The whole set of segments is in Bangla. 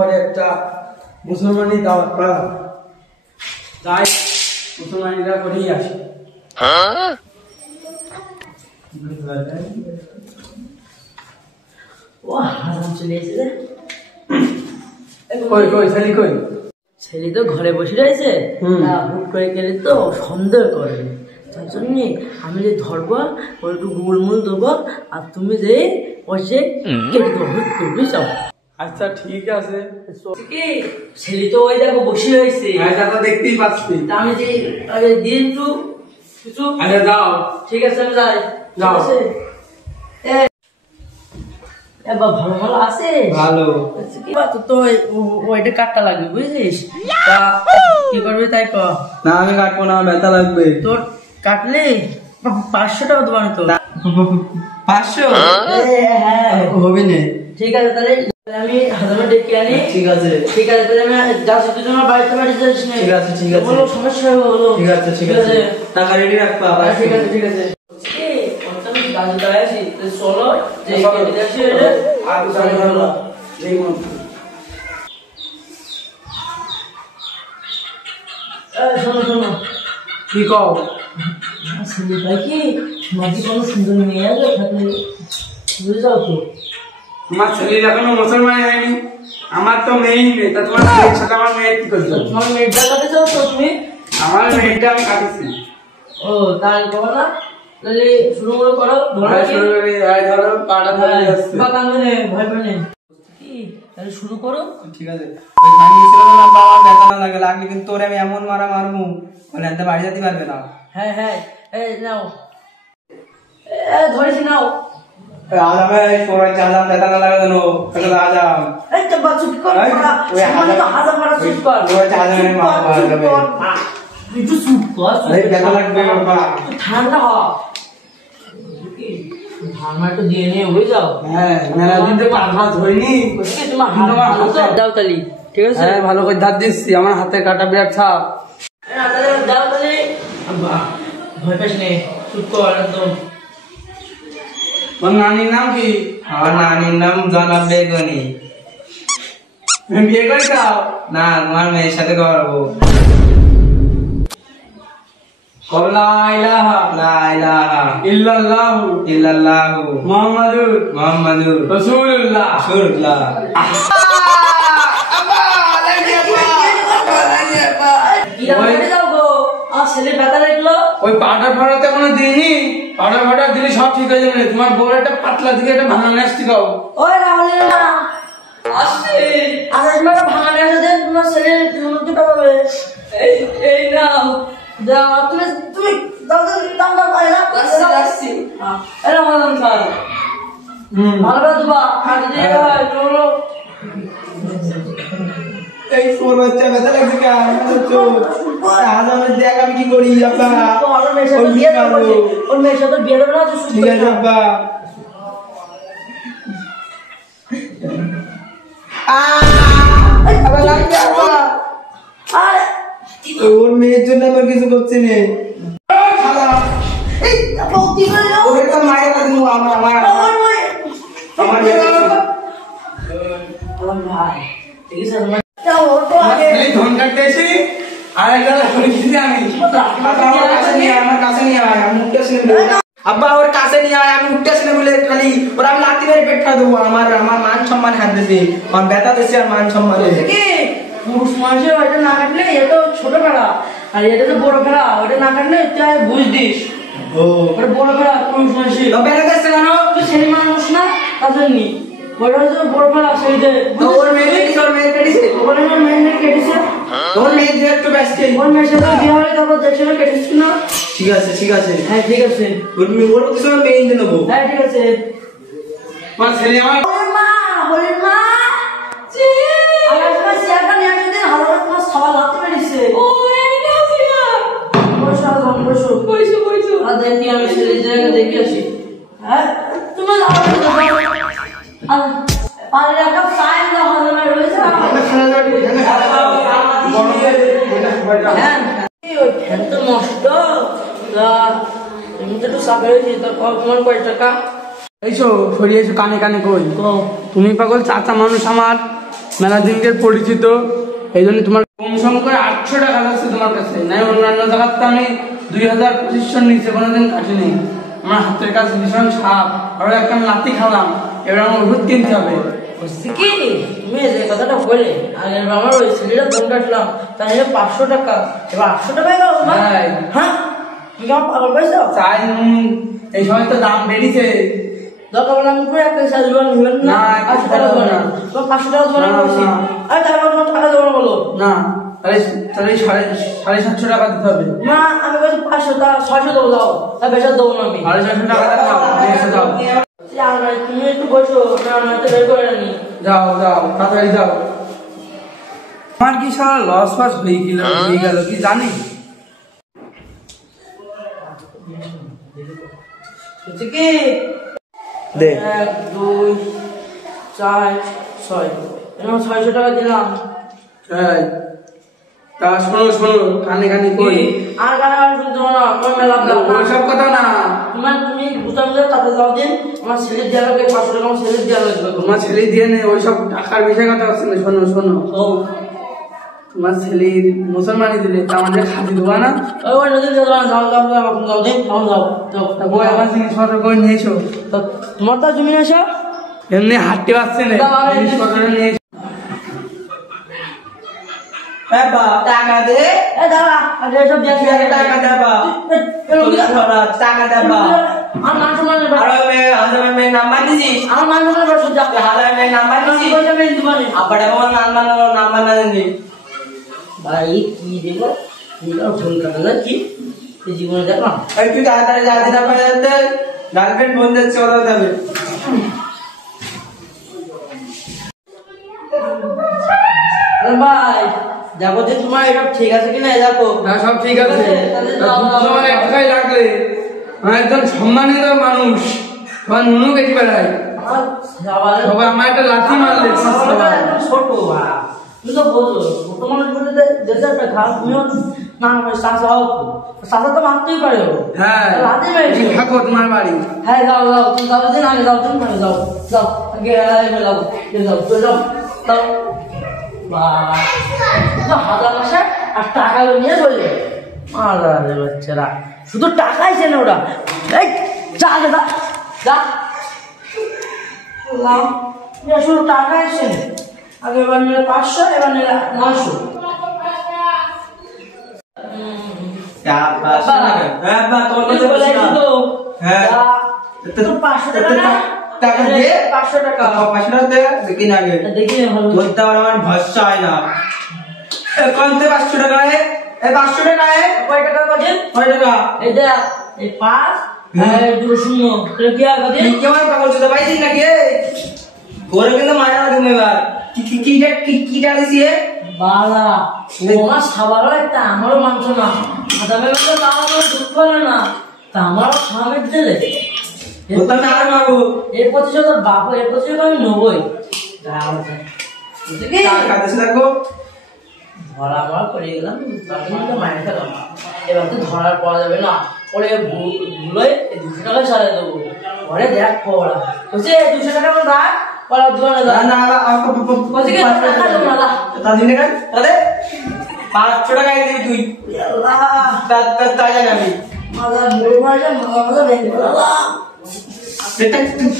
পরে একটা মুসলমানি দাওয়াত পেলাম, তাই মুসলমানিরা করেই আসে। ও হারাম চলে এসেছে। কই কই ছেলে কই? ছেলে তো ঘরে বসে রয়েছে, হুট করে গেলে তো সন্দেহ করে, তার জন্য আমি যে ধরবো ওর একটু গুড়মুল দেবো, আর তুমি যে বসে কেটে দেবো, হুট করে বুঝছো? আচ্ছা ঠিক আছে। কি ছেলে তো ওই দেখো বসে রয়েছে, তো দেখতেই পাচ্ছি। তা আমি যে আগে দিন একটু কিছু। আচ্ছা যাও। ঠিক আছে আমি যাই। যাও। এবার ভালো ভালো আছে। ভালো। তো ওইটা কাটটা লাগবে বুঝলিস, তা কি করবি তাই কর। না আমি কাটবো না, ব্যথা লাগবে। তোর কাটলে 500 টাকা দেবো আমি তো। 500? হ্যাঁ হবে না। ঠিক আছে তাহলে আমি হাজার ডেকে আনি। ঠিক আছে ঠিক আছে তাহলে আমি যাচ্ছি, তুই তোমার বাড়িতে বাড়ি যাস না। ঠিক আছে ঠিক আছে। বলো সমস্যা হবে বলো। ঠিক আছে ঠিক আছে, টাকা রেডি রাখবা। ঠিক আছে ঠিক আছে। আমি গাড়ি দাঁড়ায় আছি, চলো যে কেটে আসি আর চলো। শোনো শোনো, কি কও? ছেলে ভাই কি মাঝে কোনো সুন্দর মেয়ে আছে থাকলে বুঝে যাও তো। তোমার ছেলে এখনো মুসলমান হয়নি, আমার তো মেয়েই নেই, তা তোমার ছেলের সাথে আমার মেয়ে কি করছো? তোমার মেয়েটা কাটে যাও তো তুমি? আমার মেয়েটা আমি কাটিছি। ও তাই করো না, তাহলে শুরু করে করো। শুরু করে ধরো পাটা ধরে যাচ্ছে। ভয় পেয়ে নেই, তাহলে শুরু করো। ঠিক আছে। ওই খান মিশ্রণের নাম আমার ব্যথা না লাগে, লাগলে কিন্তু তোরে আমি এমন মারা মারবো মানে এত বাড়ি যেতে পারবে না। হ্যাঁ হ্যাঁ এই নাও, ধরেছি নাও। আজামে সবাই চাঁদাম ব্যথা না লাগে কেন? আজাম এই তো বাচ্চু কি কর, ওই হাজার মারা চুপ কর। ওই চাঁদামে মারা যাবে, একটু চুপ কর। এই ব্যথা লাগবে বাবা, ঠান্ডা হ, ঠান্ডা একটু দিয়ে নিয়ে হয়ে যাও। হ্যাঁ মেলা দিন তো পাখা ধরিনি। তোমার হাত দাও তালি, ঠিক আছে? হ্যাঁ ভালো করে ধার দিচ্ছি, আমার হাতে কাটা বিরাট ছাপ। দাও তালি, ভয় পাস নে, চুপ কর একদম। তোমার নানির নাম কি? আমার নানির নাম জনাব বেগুনি। বিয়ে করে দাও না, তোমার মেয়ের সাথে করবো। লা ইলাহা লা ইলাহা ইল্লাল্লাহু ইল্লাল্লাহু মুহাম্মাদুর মুহাম্মাদুর রাসূলুল্লাহ। রাসূলুল্লাহ। ছেলে ব্যথা লাগলো, ওই পাটা ফাটাতে কোনো দিনই, পাটা ফাটা দিলে সব ঠিক হয়ে যাবে। তোমার বউর একটা পাতলা দিকে একটা ভাঙা নাচতে গাও। ওই রাহুল না আসছে, আসার ভাঙা নিয়ে দেন, তোমার ছেলে উন্নতি পাবে। এই নাও দাও, তুমি তুমি দাও দাও দাও পারে না আসছি। এরা মালাম স্যার ভালো দেবা, হাত দিয়ে হয় চলো। এই সোর বাচ্চা ব্যথা লাগছে কেন? আজামের দেখ আমি কি করি আব্বা। ওর মেয়ের সাথে বিয়ে দেবো, ওর মেয়ের সাথে বিয়ে দেবো না তো। ঠিক আছে আব্বা। আবার লাগবে আব্বা। ওর মেয়ের জন্য আমার কিছু করছি না। ধন কাটতে এসি আর একটা আমার কাছে নিয়ে আয়, আমি উঠতে আসলে আব্বা ওর কাছে নিয়ে আয়, আমি উঠতে আসলে বলে খালি ওরা আমি লাথি মেরে পেট খা দেবো। আমার আমার মান সম্মান হাত দিয়েছে, আমার ব্যথা দিয়েছে আর মান সম্মান। পুরুষ মানুষের ওইটা না কাটলে এ তো ছোট ফেলা, আর এটা তো বড় ফেলা। ওইটা না কাটলে তুই বুঝ দিস। ও ওটা বড় ফেলা পুরুষ মানুষের। ব্যথা দিচ্ছে কেন? তুই ছেলে মানুষ না, তার জন্য ওটা হচ্ছে বড় ফেলা। সেইটা ওর মেয়ে ওর মেয়ে কেটেছে, ওখানে ওর মেয়ে মেয়ে কেটেছে, ওর মেয়ে দিয়ে একটু ব্যস্ত। ওর মেয়ের সাথে বিয়ে হলে তারপর দেখছিল কেটেছিল না। ঠিক আছে ঠিক আছে, হ্যাঁ ঠিক আছে, ওর মেয়ে ওর কিছু মেয়ে এনে নেবো। হ্যাঁ ঠিক আছে। আমার ছেলে আমার মা বলেন মা আমার চেয়ারটা নিয়ে আসতে হাজার তোমার সবার হাতে মেরেছে। ও এই না চেয়ার বসো আদম বসো বসো বসো। আর দেখি আমি ছেলে জায়গা দেখে আসি। হ্যাঁ তুমি আর পারে একটা ফাইল দাও হলো না রয়েছে। হ্যাঁ ওই ফ্যান তো নষ্ট, তুমি তো একটু সাফে হয়েছি। তো তোমার কয় টাকা? এইসো সরিয়েছো কানে কানে কই তুমি পাগল চাচা মানুষ আমার, মেলা দিনকে পরিচিত, এই জন্য তোমার কম সম করে 800 টাকা লাগছে তোমার কাছে। নাই অন্যান্য জায়গার তো আমি 2000-2500 নিচে কোনোদিন কাটিনি। আমার হাতের কাছে ভীষণ সাপ, আরো একটা লাথি খালাম, এবার আমার ওষুধ কিনতে হবে। কি তুমি যে কথাটা বলে আগে আমার ওই ছেলেটা ফোন কাটলাম, তাই 500 টাকা, এবার 800 টাকায় গেল। হ্যাঁ তুমি কেমন পাগল পাইছো? চাই এই সময় তো দাম বেড়েছে। দরকার বলে আমি পুরো একটা সাইজ নিবেন না, 500 টাকা দেবো না, তোমার 500 টাকা দেবো না বলছি। আরে তারপর তোমার টাকা দেবো না বলো না, তাহলে 750 টাকা দিতে হবে। না আমি বলছি 500 টাকা, 600 দেবো, দাও তা বেশি দেবো না আমি। 650 টাকা দাও। তুমি একটু বসো, না না তো বের করে নি। যাও যাও তাড়াতাড়ি যাও। আমার কি সারা লস ফাস হয়ে গেল কি জানি। কি দে 1 2 4 6 এরকম 600 টাকা দিলাম। এই তা শোনো কানে কানে কই আর গানা শুনতে না, কোন মেলা ওইসব কথা না। তুমি বুঝতে মিলে তাতে যাও দিন, আমার ছেলে দেওয়া লাগে 500 টাকা, আমার ছেলে দেওয়া লাগবে। তোমার ছেলে দিয়ে নে, ওইসব টাকার বিষয় কথা হচ্ছে না। শোনো তোমার ছেলের মুসলমানি দিলে তা আমাদের খাতি দেবা না? ওই নদীর যাও দিন, যাও ওই আমার জিনিসপত্র করে নিয়ে এসো। তোমার তো জমি আসা এমনি হাঁটতে পারছে না, জিনিসপত্র নিয়ে এসো। টাকা দে, এ দাঁড়া, আগে এসব দিয়ে টাকা দে বা টাকা দে বা আমার মান সম্মান হাজার মেয়ে নাম্বার দিছিস, আমার মান সম্মান হাজার মেয়ে নাম্বার দিছিস, আবার নাম্বার না জানি ভাই কি দেবো ফোন কাটা যাচ্ছি জীবনে দেখলাম। একটু তাড়াতাড়ি যা দিন আপনার গার্লফ্রেন্ড ফোন যাচ্ছে, কথা যাবে। ভাই দেখো যে তোমার এটা ঠিক আছে কিনা, দেখো। হ্যাঁ সব ঠিক আছে। তোমার একটাই লাগলে আমার একজন সম্মানিত মানুষ, তোমার নুনু কেটে বেড়ায় সবাই আমার একটা লাথি মারলে ছোট তুমি তো বলছো ছোট মানুষ বলতে যেতে একটা ঘাস তুমিও না চাষা হোক, চাষা তো মারতেই পারে। হ্যাঁ লাথি মেরেছি থাকো তোমার বাড়ি। হ্যাঁ যাও তুমি যাও দিন, আগে যাও তুমি আগে যাও আগে যাও হাজার মাসে আর টাকা নিয়ে বললে মারারে বাচ্চারা শুধু টাকাই চেনে ওরা। এই যা আগে যা শুধু টাকাই চেনে। আগে এবার নিলে 500, এবার নিলে 900। টাকা দিয়ে 500 টাকা 500 টাকা দেখি না আগে দেখি বলতে পারো আমার ভরসা হয় না। কোনতে 500 টাকা? 500 টাকা কয় টাকা কদিন? কয় টাকা? এই দেখ এই 5 আর 2 0 তাহলে কি আর কদিন? কেমন পাগল চোদা পাইছিস নাকি? ওরে কিন্তু মারা তুমি এবার কিটা দিছি বালা তোমার সাবারও একটা আমারও মাংস না, আদামে বলতে তাও আমার দুঃখ হয় না, তা আমারও খামের দিলে আর মারবো। এর প্রতিশোধ তোর বাপ, এর প্রতিশোধ আমি নেবই। দেখো ধরা মরা করে গেলাম, মায়ের খেলাম, এবার তো ধরার পাওয়া যাবে না। পরে ভুলোয় 200 টাকা সারিয়ে দেবো। পরে দেখ পড়া বলছে 200 টাকা আমার রাখ, পড়ার দোকানে যা না বলছে কি টাকা দেবো না তাহলে 500 টাকা দিবি তুই, তাই জানি আমি মাথা মুড়ে মারছে, মাথা ভেঙে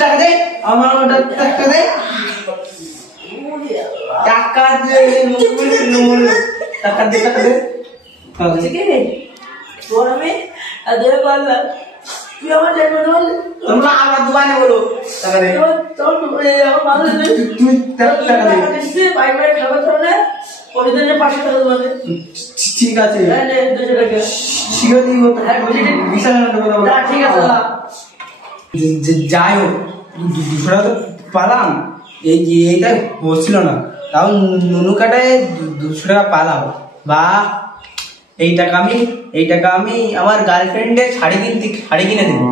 টাকা দে আমার টাকা দে, টাকা দে টাকা দে টাকা দে। বলছে কি তোর আমি দেবে পারলাম, তুই আমার জন্ম বললি তোমরা আমার দোকানে বলো টাকা দে, তোর আমার মাথা তুই টাকা দে। দিচ্ছি বাইক বাইক খাবার ধরনে প্রতিদিনে 500 টাকা দেবে। ঠিক আছে 200 টাকা শিখে দিব, বিশাল কথা ঠিক আছে। যাই হোক 200 টাকা তো পালাম, এইটা বলছিল না, তাও নুনু কাটায় 200 টাকা পালাম। বা এই টাকা আমি আমার গার্লফ্রেন্ডের শাড়ি কিনে দেবো।